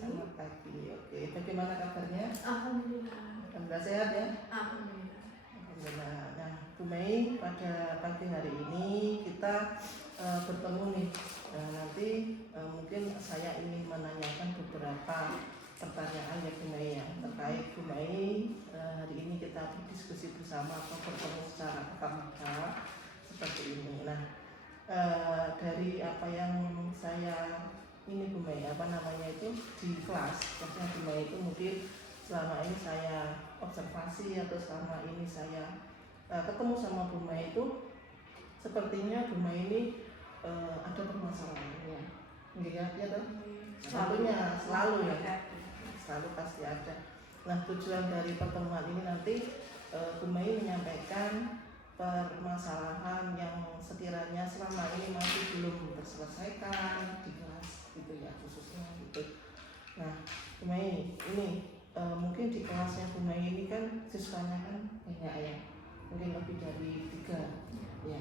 Selamat pagi. Oke, bagaimana kabarnya? Alhamdulillah. Alhamdulillah sehat ya? Alhamdulillah. Alhamdulillah. Nah, Bu Mei, pada pagi hari ini kita bertemu nih. Nah, nanti mungkin saya ingin menanyakan beberapa pertanyaan ya Bu Mei ya, terkait Bu Mei. Hari ini kita berdiskusi bersama atau bertemu secara tatap muka seperti ini. Nah, dari apa yang saya ini Bu Mei, di kelas, maksudnya Bu Mei itu mungkin selama ini saya observasi atau selama ini saya ketemu sama Bu Mei itu sepertinya Bu Mei ini ada permasalahannya, enggak ya? Ya toh? Selalu ya, selalu pasti ada. Nah, tujuan dari pertemuan ini nanti Bu Mei menyampaikan permasalahan yang sekiranya selama ini masih belum terselesaikan di kelas gitu ya, khususnya gitu. Nah, Bu Mei ini mungkin di kelasnya Bu Mei ini kan siswanya kan banyak ya, mungkin lebih dari 3 ya.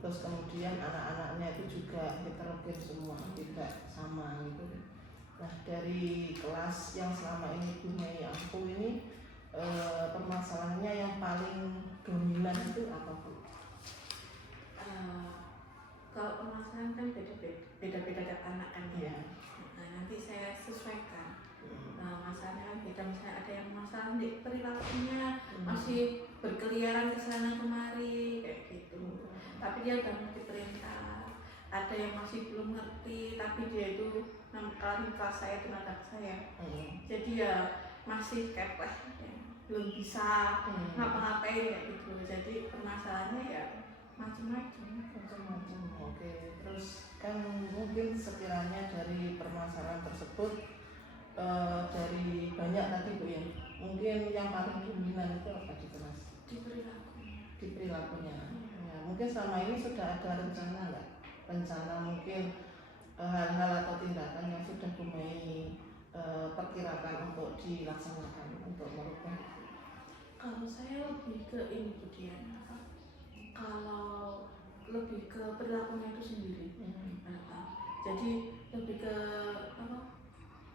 Terus kemudian anak-anaknya itu juga heterogen semua, tidak sama gitu. Nah, dari kelas yang selama ini Bu Mei ampu ini permasalahannya yang paling dominan itu apa Bu? Kalau permasalahan kan beda-beda tiap anak kan ya. Yeah. Nah, nanti saya sesuaikan. Masalahnya kan beda, misalnya ada yang masalah di perilakunya masih berkeliaran ke sana kemari kayak gitu. Tapi dia udah ngerti perintah. Ada yang masih belum ngerti, tapi dia itu kelas saya itu anak saya. Jadi ya masih kepeh, ya. Belum bisa ngapa-ngapain kayak gitu. Jadi permasalahannya ya macam-macam. Oke, terus kan mungkin sekiranya dari permasalahan tersebut dari banyak tadi Bu ya, mungkin yang paling dominan itu apa di kelas? Di perilakunya. Ya, mungkin selama ini sudah ada rencana nggak? Rencana mungkin hal-hal atau tindakan yang sudah Bu Mei perkirakan untuk dilaksanakan untuk merubah. Kalau saya lebih ke ini Bu Dian, kalau lebih ke perilakunya itu sendiri. Jadi lebih ke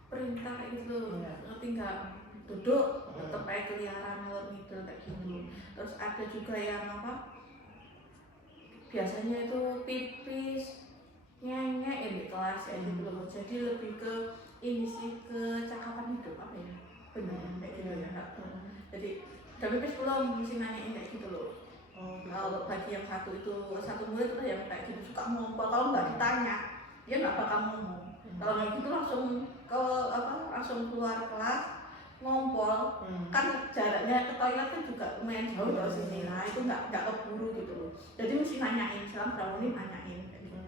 perintah kayak gitu, ngerti nggak? Duduk tetap kayak keliaran ngelor ngidul kayak gitu. Terus ada juga yang biasanya itu pipis nyanyi di kelas kayak gitu loh. Jadi lebih ke ini sih, ke cakapan hidup apa ya, benar kayak gitu ya. Jadi udah pipis belum, mesti nanyain kayak gitu loh. Kalau bagi yang satu murid itu yang kayak gitu suka ngompol, kalau nggak ditanya dia nggak bakal ngomong. Kalau nggak gitu langsung keluar kelas ngompol. Kan jaraknya ke toilet kan juga lumayan jauh dari sini. Nah itu nggak keburu gitu loh. Jadi mesti nanyain, selang berapa menit nanyain kayak gitu.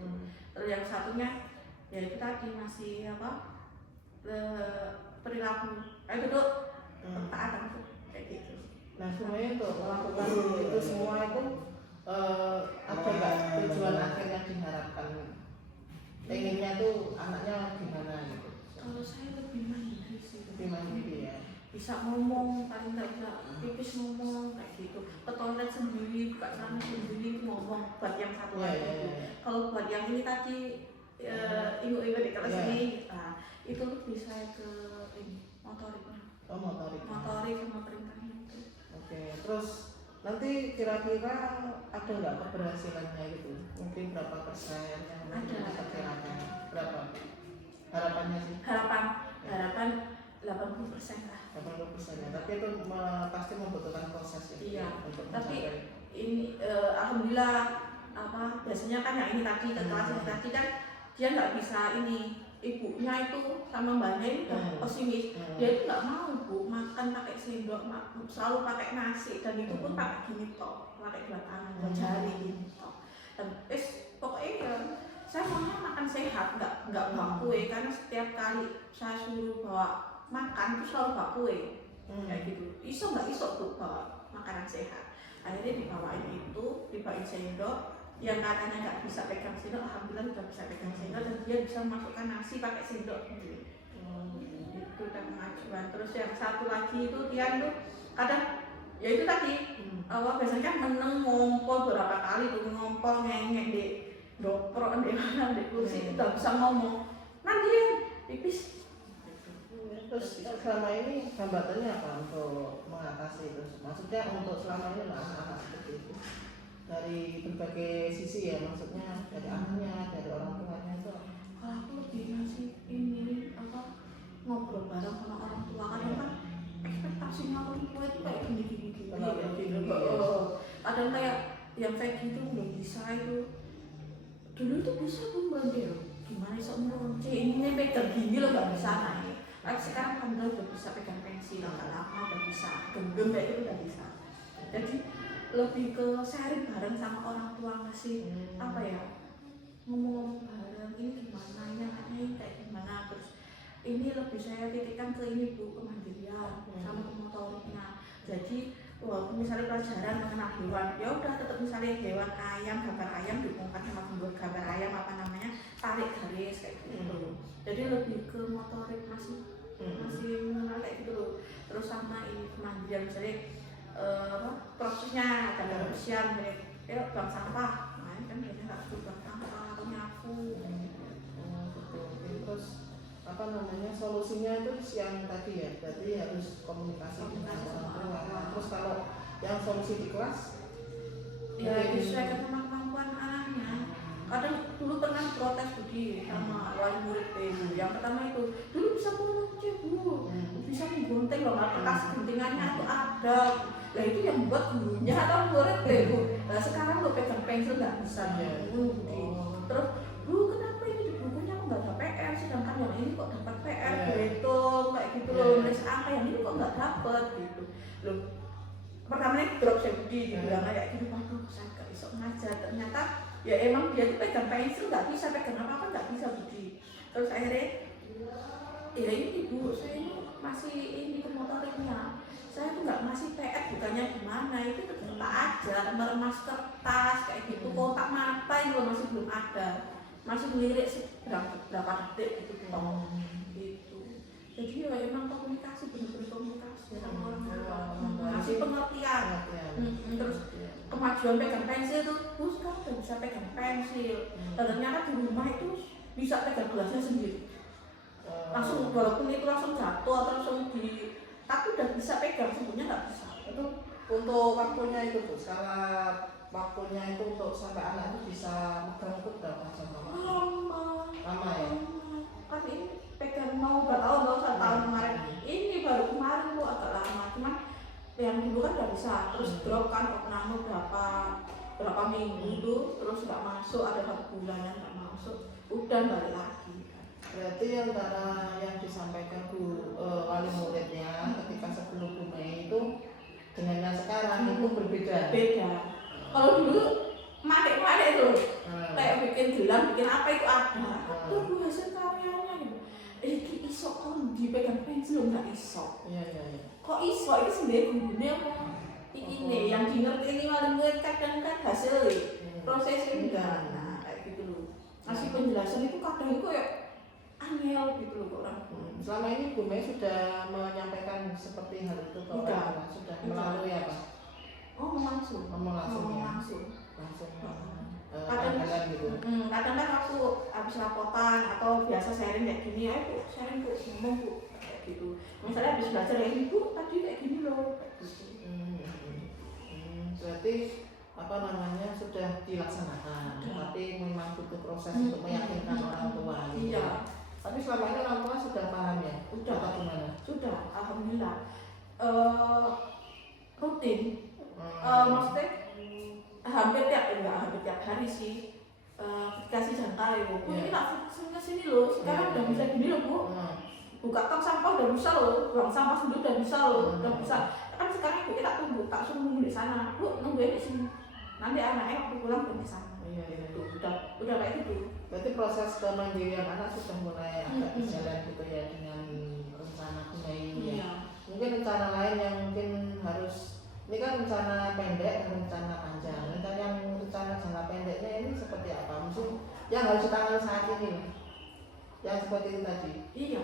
Terus yang satunya ya itu tadi masih perilaku duduk taat kayak gitu. Nah, sebenarnya untuk melakukan itu semua itu ada nggak tujuan akhirnya diharapkan? Pengennya tuh anaknya gimana gitu? Kalau saya lebih mandiri sih. Lebih mandiri ya. Bisa ngomong, paling nggak bisa pipis ngomong kayak gitu. Ke toilet sendiri, buka celana sendiri ngomong. Buat yang satu lagi. Kalau buat yang ini tadi ibu-ibu di kelas ini, itu lebih saya ke ini motorik. Motorik sama perintahnya itu. Oke, terus nanti kira-kira ada nggak keberhasilannya gitu? Mungkin berapa persen yang diperkirakan? Berapa? Harapannya sih? Harapan 80% lah. 80% ya, tapi itu pasti membutuhkan proses ya. Iya. Tapi ini alhamdulillah biasanya kan yang ini tadi ke kelas ini tadi kan dia nggak bisa ini. Ibunya itu sama mbaknya itu pesimis. Dia itu nggak mau Bu makan pakai sendok, selalu pakai nasi, dan itu pun pakai gini tok, pakai 2 tangan, 2 jari gini tok. Dan pokoknya ya saya maunya makan sehat, nggak bawa kue, karena setiap kali saya suruh bawa makan itu selalu bawa kue kayak gitu. Iso Bu bawa makanan sehat. Akhirnya dibawain sendok. Yang katanya nggak bisa pegang sendok, alhamdulillah udah bisa pegang sendok dan dia bisa masukkan nasi pakai sendok gitu. Itu udah kemajuan. Terus yang satu lagi itu dia tuh kadang ya itu tadi biasanya kan meneng ngompol berapa kali tuh, ngompol ngengek di doprok di mana di kursi, udah bisa ngomong nanti pipis gitu. Terus selama ini hambatannya apa untuk mengatasi itu? Maksudnya untuk selama ini anak-anak seperti itu dari berbagai sisi ya, maksudnya dari anaknya, dari orang tuanya itu. Kalau aku lebih ngasih ini apa, ngobrol bareng sama orang tua, kadang kan ekspektasinya orang tua itu kayak gini gitu. Kadang kayak yang kayak gitu belum bisa itu. Dulu tuh bisa pun bantu, gimana sih menurut ini pegang gini loh nggak bisa naik. Tapi sekarang alhamdulillah udah bisa pegang pensil, lama udah bisa, genggam kayak itu udah bisa. Jadi lebih ke sharing bareng sama orang tua, ngasih apa ya, ngomong bareng ini gimana, ini anaknya ini kayak gimana, terus ini lebih saya titikkan ke ini Bu, kemandirian sama kemotoriknya. Jadi walaupun misalnya pelajaran mengenal hewan, ya udah tetap misalnya hewan ayam, gambar ayam dibongkar sama gambar ayam apa namanya, tarik garis kayak gitu. Jadi lebih ke motorik masih mengenal kayak gitu loh. Terus sama ini kemandirian, misalnya prosesnya ada kebersihan, kayak buang sampah, nah ini kan biasanya nggak suka buang sampah atau nyapu. Terus apa namanya, solusinya itu yang tadi ya, berarti harus komunikasi dengan orang tua. Terus kalau yang solusi di kelas ya disesuaikan sama kemampuan anaknya. Kadang dulu pernah protes Budi sama wali murid Bu. Yang pertama itu dulu bisa melunci Bu, bisa menggunting loh, kertas guntingannya itu ada. Nah itu yang buat gurunya atau murid Bu. Nah sekarang lo pegang pensil nggak bisa Budi. Terus Bu kenapa ini di bukunya kok nggak ada PR, sedangkan yang ini kok dapat PR, berhitung kayak gitu loh, nulis angka, yang ini kok nggak dapat gitu loh. Pertamanya drop saya Budi dibilang kayak gitu, waduh saya nggak bisa ngajar. Ternyata ya emang dia tuh pegang pensil nggak bisa, pegang apa-apa nggak bisa Budi. Terus akhirnya ya ini Bu, saya ini masih ini kemotoriknya, saya tuh nggak masih PR, bukannya gimana, itu tetap aja meremas kertas kayak gitu, kotak mata itu masih belum ada, masih melirik berapa detik gitu gitu. Jadi ya emang komunikasi, bener-bener komunikasi sama orang tua, ngasih pengertian. Terus kemajuan pegang pensil tuh, Bu sekarang udah bisa pegang pensil, dan ternyata di rumah itu bisa pegang gelasnya sendiri. Langsung walaupun itu langsung jatuh atau langsung tapi udah bisa pegang, sebelumnya nggak bisa. Itu untuk waktunya itu Bu, skala waktunya itu untuk sampai anak itu bisa megang itu berapa jam? Lama ya? Kan ini pegang mau bertahun-tahun, 1 tahun kemarin. Ini baru kemarin Bu, agak lama. Cuman yang dulu kan nggak bisa, terus drop kan opname berapa minggu itu, terus nggak masuk, ada 1 bulan yang nggak masuk, udah balik lagi. Berarti antara yang disampaikan Bu wali muridnya ketika sebelum Bu Mei itu dengan yang sekarang itu berbeda. Beda. Kalau dulu manik-manik itu kayak bikin gelang, bikin apa itu ada. Tuh Bu hasil karyanya gitu. Iki iso kon dipegang pensil nggak iso. Iya. Kok iso itu sendiri gurunya apa? Ini yang ngerti ini wali murid kadang kan hasil prosesnya enggak. Nah kayak gitu loh. Ngasih penjelasan itu kadang itu ya angel gitu loh orang. Selama ini Bu Mei sudah menyampaikan seperti hal itu ke orang tua, sudah melalui apa? Langsung. Kadang gitu. Kadang kan waktu habis laporan atau biasa sharing kayak gini, ayo Bu, sharing Bu, ngomong Bu, kayak gitu. Misalnya habis belajar kayak gini, Bu, tadi kayak gini loh, kayak gitu. Berarti apa namanya sudah dilaksanakan, tapi memang butuh proses untuk meyakinkan orang tua. Iya. Tapi selama ini orang tua sudah paham ya? Sudah. Atau gimana? Sudah, alhamdulillah. Rutin. Maksudnya hampir tiap hari sih. Dikasih jangka Bu, ini tak ke sini loh. Sekarang udah bisa gini loh Bu. Buka tong sampah udah bisa loh. Buang sampah sendiri udah bisa loh. Udah bisa. Kan sekarang Ibu tak tunggu, tak suruh nunggu di sana. Bu, nungguin di sini. Nanti anaknya waktu pulang pun di sana. Iya. Udah kayak gitu. Berarti proses kemandirian anak sudah mulai agak berjalan gitu ya dengan rencana Bu Mei ini ya. Mungkin rencana lain yang mungkin harus, ini kan rencana pendek dan rencana panjang. Rencana jangka pendeknya ini seperti apa? Mungkin yang harus ditangani saat ini, yang seperti itu tadi. Iya.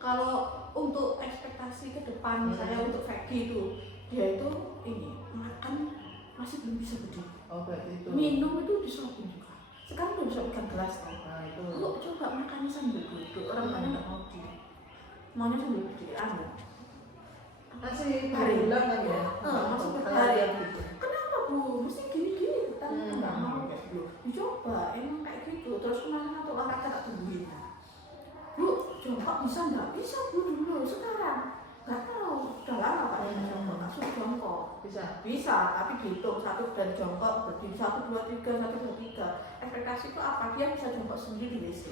Kalau untuk ekspektasi ke depan, misalnya untuk Vegi itu, dia itu ini makan masih belum bisa berdiri. Oh berarti itu. Minum itu disuapin juga. Sekarang udah bisa pegang gelas kan. Nah itu. Lu coba makannya sambil duduk, orang lain nggak mau diri. maunya sendiri di masih Hari. bulan kan ya? Masih Kayak berhari. lihat gitu. Kenapa Bu? Mesti gini-gini, kita nggak mau Bu. Dicoba, emang kayak gitu. Terus kemarin atau olahraga tak tungguin. Bu, jongkok bisa nggak? Bisa Bu dulu, sekarang nggak tahu. Udah lama Pak jongkok, tak suruh jongkok. Bisa, tapi dihitung satu dari jongkok berdiri 1, 2, 3, 1, 2, 3. Ekspektasi itu apa? Dia bisa jongkok sendiri di WC.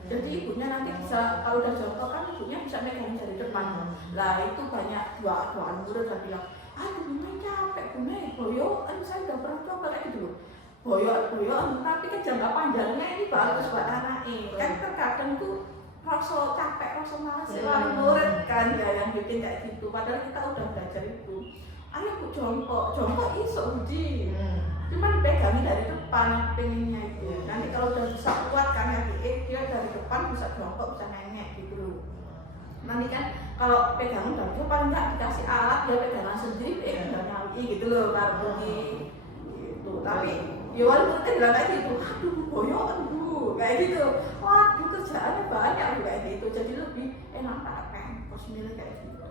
Jadi ibunya nanti bisa, kalau udah jongkok kan ibunya bisa megang dari depan. Lah itu banyak dua murid yang bilang, aduh Bunda capek Bunda, boyoan saya udah pernah coba kayak gitu loh. Boyoan, tapi kan jangka panjangnya ini bagus buat anak ini. Kan terkadang tuh rasa capek, rasa malas wali murid kan ya yang bikin kayak gitu. Padahal kita udah belajar itu. Ayo Bu jongkok iso Budi. Cuma dipegangin dari depan pengennya itu. Nanti kalau udah bisa kuat kan ya dia dari depan bisa jongkok, bisa nengek gitu loh. Nanti kan kalau pegangan dari depan enggak dikasih alat dia pegangan sendiri udah nyali gitu loh baru gitu. Tapi ya walaupun kita bilang kayak gitu, aduh boyoan Bu kayak gitu. Waduh kerjaannya banyak kayak gitu. Jadi lebih enak tak pos milih kayak gitu.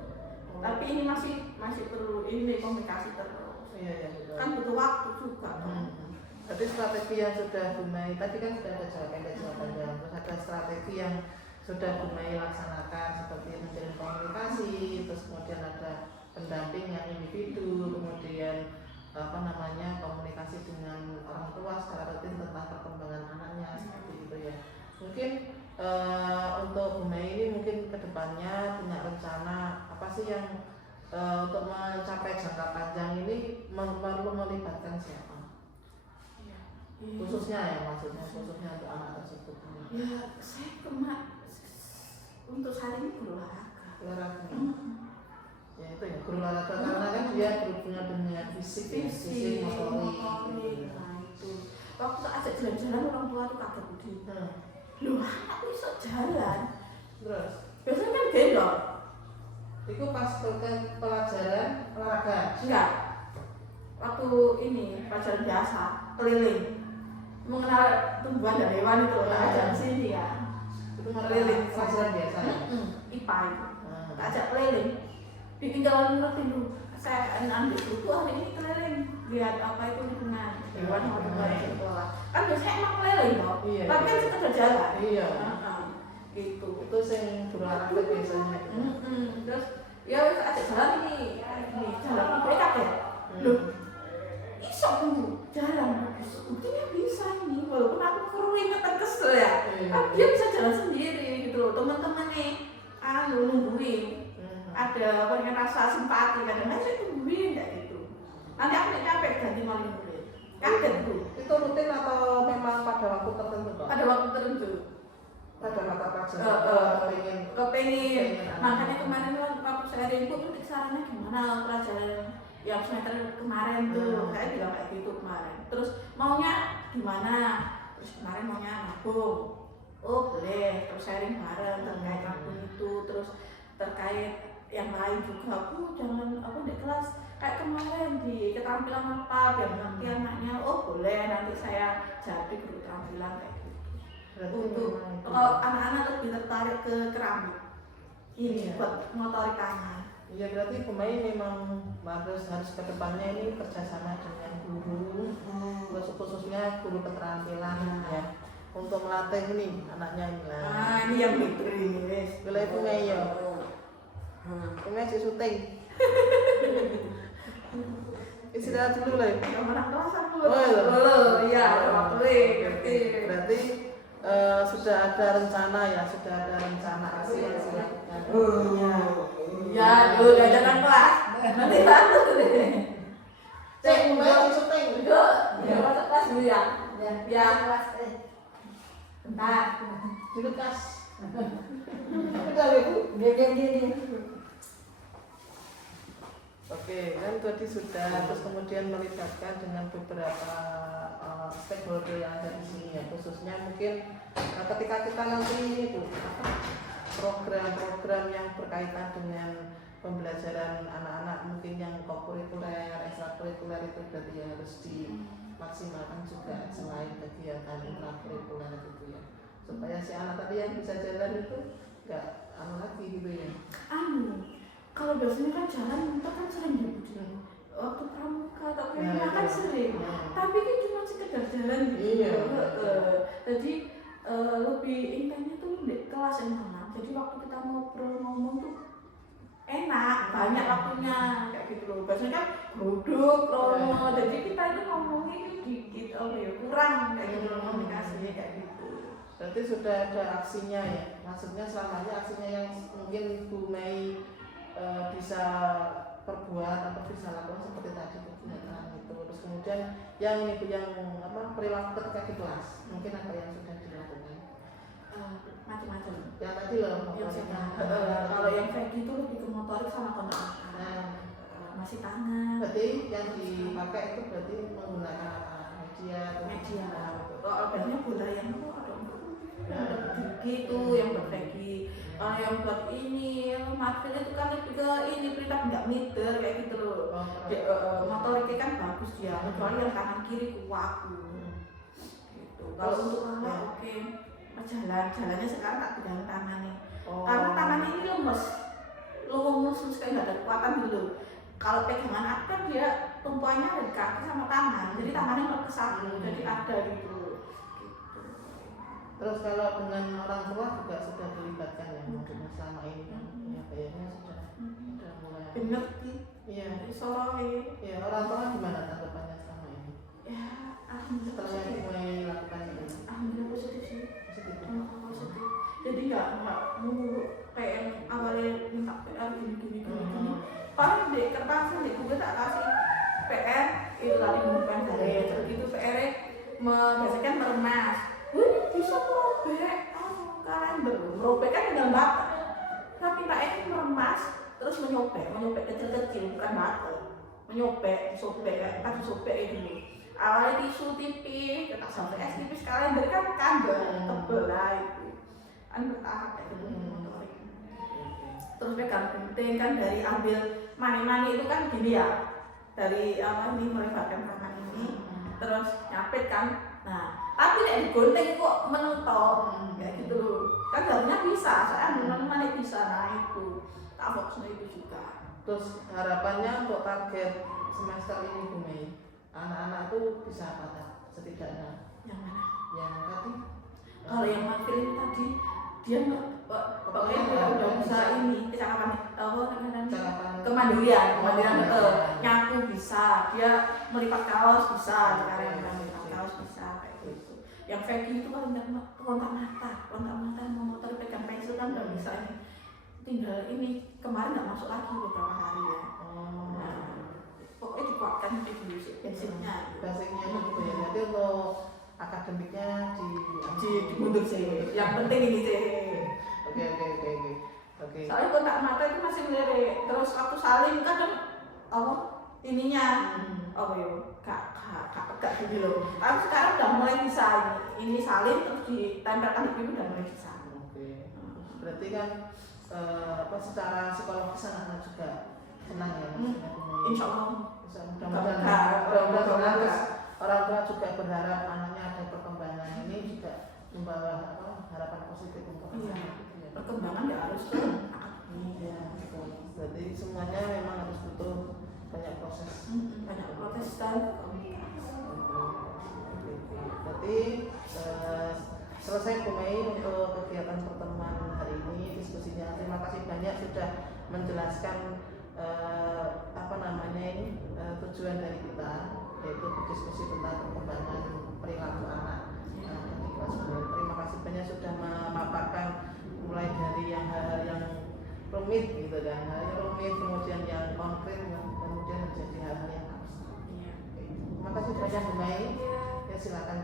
Tapi ini masih perlu ini komunikasi terus. Iya, betul. Kan butuh waktu juga. Tapi strategi yang sudah Bu Mai tadi kan sudah ada jawaban panjang, terus ada strategi yang sudah Bu Mai laksanakan seperti menjalin komunikasi, terus kemudian ada pendamping yang individu, kemudian komunikasi dengan orang tua secara rutin tentang perkembangan anaknya seperti itu ya. Mungkin untuk Bu Mai ini mungkin kedepannya punya rencana apa sih yang untuk mencapai jangka panjang ini perlu melibatkan siapa? Khususnya ya maksudnya khususnya untuk anak tersebut. Ya saya untuk saat ini olahraga. Ya itu ya guru olahraga karena kan dia berhubungan dengan fisik motorik. Nah itu waktu ajak jalan-jalan orang tua tuh kaget begitu. Loh aku bisa jalan. Terus biasanya kan gendong. Itu pas pelajaran olahraga? Enggak. Waktu ini pelajaran biasa keliling mengenal tumbuhan dan hewan itu ajak sini ya. Itu keliling pelajaran biasa ya? IPA itu. Ajak keliling. Bikin jalan ngerti dulu. Saya ambil buku hari ini keliling lihat apa itu lingkungan hewan atau tumbuhan di sekolah. Kan biasanya emang keliling loh. Iya. Tapi kan sekedar jalan. Iya. Gitu. Itu yang berolahraga biasanya. Terus ya wis ajak jalan ini jalan ibu kaget. Loh. Iso Bu jalan. Buktinya bisa ini walaupun aku keringetan kesel ya. Tapi dia bisa jalan sendiri gitu loh. Teman-teman nih nungguin. Ada rasa simpati kadang-kadang saya tungguin kayak gitu. Nanti aku capek ganti maling murid. Kaget Bu. Itu rutin atau memang pada waktu tertentu Pak? Pada waktu tertentu. Pada mata pelajaran kepengen. Makanya kemarin waktu saya rindu tuh sarannya gimana pelajaran yang semester kemarin tuh saya bilang kayak gitu kemarin. Terus maunya gimana? Terus kemarin maunya nabung. Oh boleh. Terus sharing bareng terkait nabung itu. Terus terkait yang lain juga. Bu jangan di kelas kayak kemarin di keterampilan apa biar nanti anaknya. Oh boleh nanti saya jadi guru keterampilan kayak gitu. Untuk kalau anak-anak lebih tertarik ke keramik ini buat motorik tangan. Iya berarti pemain memang harus kedepannya ini kerjasama dengan guru, khususnya guru keterampilan ya untuk melatih ini anaknya ini lah. Ini yang betul ini wes. Boleh pemain ya. Pemain si syuting. Istirahat dulu lah. Anak kelasan dulu. Oh iya waktu ngerti. Berarti sudah ada rencana aksi yang dilakukan. Ya, dulu diajarkan kelas. Nanti bantu deh. Cek mulai syuting. Ya, masuk kelas dulu ya. Ya, kelas. Bentar. Duduk kas. Udah Bu. Gini. Oke, kan tadi sudah terus kemudian melibatkan dengan beberapa stakeholder yang ada di sini ya, khususnya mungkin ketika kita nanti itu program-program yang berkaitan dengan pembelajaran anak-anak mungkin yang kokurikuler, ekstrakurikuler itu berarti ya harus dimaksimalkan juga selain kegiatan intrakurikuler gitu ya, supaya si anak tadi yang bisa jalan itu nggak anu lagi gitu ya. Kalau biasanya kan jalan kita kan sering ya Bu. Waktu pramuka atau Nah, kemana kan itu. sering. Tapi kan cuma sekedar jalan gitu. Iya. Jadi lebih intensnya tuh di kelas yang tenang. Jadi waktu kita ngobrol ngomong tuh enak, banyak waktunya kayak gitu loh. Biasanya kan duduk, romo. Jadi kita ini ngomongnya itu dikit, kurang kayak gitu loh komunikasinya kayak gitu. Berarti sudah ada aksinya ya, maksudnya selama ini aksinya yang mungkin Bu Mei bisa perbuat atau bisa lakukan seperti tadi kegiatan itu. Terus kemudian yang ini Bu, yang perilaku ketika di kelas, mungkin apa yang sudah dilakukan? Macam-macam. Yang tadi loh, Kalau yang kayak gitu lebih ke motorik sama kontak. Masih tangan. Berarti yang dipakai itu berarti menggunakan apa? Media. Kalau biasanya bola yang ada gitu, yang berbagi. Kalau yang buat ini, marfil itu kan lebih ke ini perintah nggak meter kayak gitu loh. Motoriknya kan bagus dia, kecuali yang kanan kiri kuat. Gitu. Kalau untuk anak oke. Jalannya sekarang tak pegang tangan nih. Karena tangan ini lemes terus kayak nggak ada kekuatan dulu. Kalau pegangan aku kan dia tumpuannya ada di kaki sama tangan, jadi tangannya nggak kesatu, jadi ada gitu. Terus kalau dengan orang tua juga sudah dilibatkan ya, maksudnya selama ini kan, ya kayaknya sudah mulai. Ngerti? Iya. Soalnya. Ya orang tua gimana tanggapannya selama ini? Ya, alhamdulillah Setelah yang mulai lakukan ini. Alhamdulillah positif sih. Positif. Jadi nggak mulu kayak yang awalnya minta PR gini. Paling di kertas di gue tak kasih PR itu tadi mengumpulkan dari terus gitu PR biasanya meremas. Bisa merobek kalender. Merobek kan tinggal bata. Tapi Pak ini meremas terus menyobek kecil-kecil bukan bata. Menyobek, sobek ini. Awalnya tisu tipis, kita sampai es tipis kalender kan tebel lah itu. Bertahap kayak gitu. Terus pegang gunting kan dari ambil mani itu kan gini ya, dari ini melebarkan tangan ini, terus nyapit kan. Nah, tapi nek digunting kok menentok kayak gitu loh. Kan harusnya bisa, saya mani bisa, nah itu tak fokusnya itu juga. Terus harapannya untuk target semester ini Bu Mei, anak-anak tuh bisa apa setidaknya? Yang mana? Yang tadi? Kalau yang marfil itu tadi dia pokoknya dia udah bisa ini kecakapan kemandirian nyapu bisa, dia melipat kaos bisa, sekarang melipat kaos bisa kayak gitu. Yang Vegi itu kan kontak mata mau motor pegang pensil kan nggak bisa ini, tinggal ini kemarin nggak masuk lagi beberapa hari ya. Nah, pokoknya dikuatkan basicnya gitu ya. Berarti untuk akademiknya dimundur sih. Yang penting ini sih. Oke. Soalnya kontak mata itu masih melirik. Terus waktu salim kadang ininya kak gitu loh. Tapi sekarang udah mulai bisa ini salim terus ditempelkan di pipi udah mulai bisa. Oke. Berarti kan secara psikologis anak-anak juga senang ya maksudnya. Insya Allah. Mudah-mudahan orang tua juga berharap anaknya ada perkembangan ini juga membawa harapan positif untuk anak. Perkembangan ya harus ke Iya, betul. Berarti semuanya memang harus butuh banyak proses. Dan Berarti selesai Bu Mei untuk kegiatan pertemuan hari ini, diskusinya. Terima kasih banyak sudah menjelaskan tujuan dari kita, yaitu berdiskusi tentang perkembangan perilaku anak di kelas 10. Terima kasih banyak sudah memaparkan mulai dari hal-hal yang rumit gitu kan, hal yang rumit kemudian yang konkret, kemudian menjadi hal-hal yang abstrak. Terima kasih banyak Bu Mei. Ya silakan.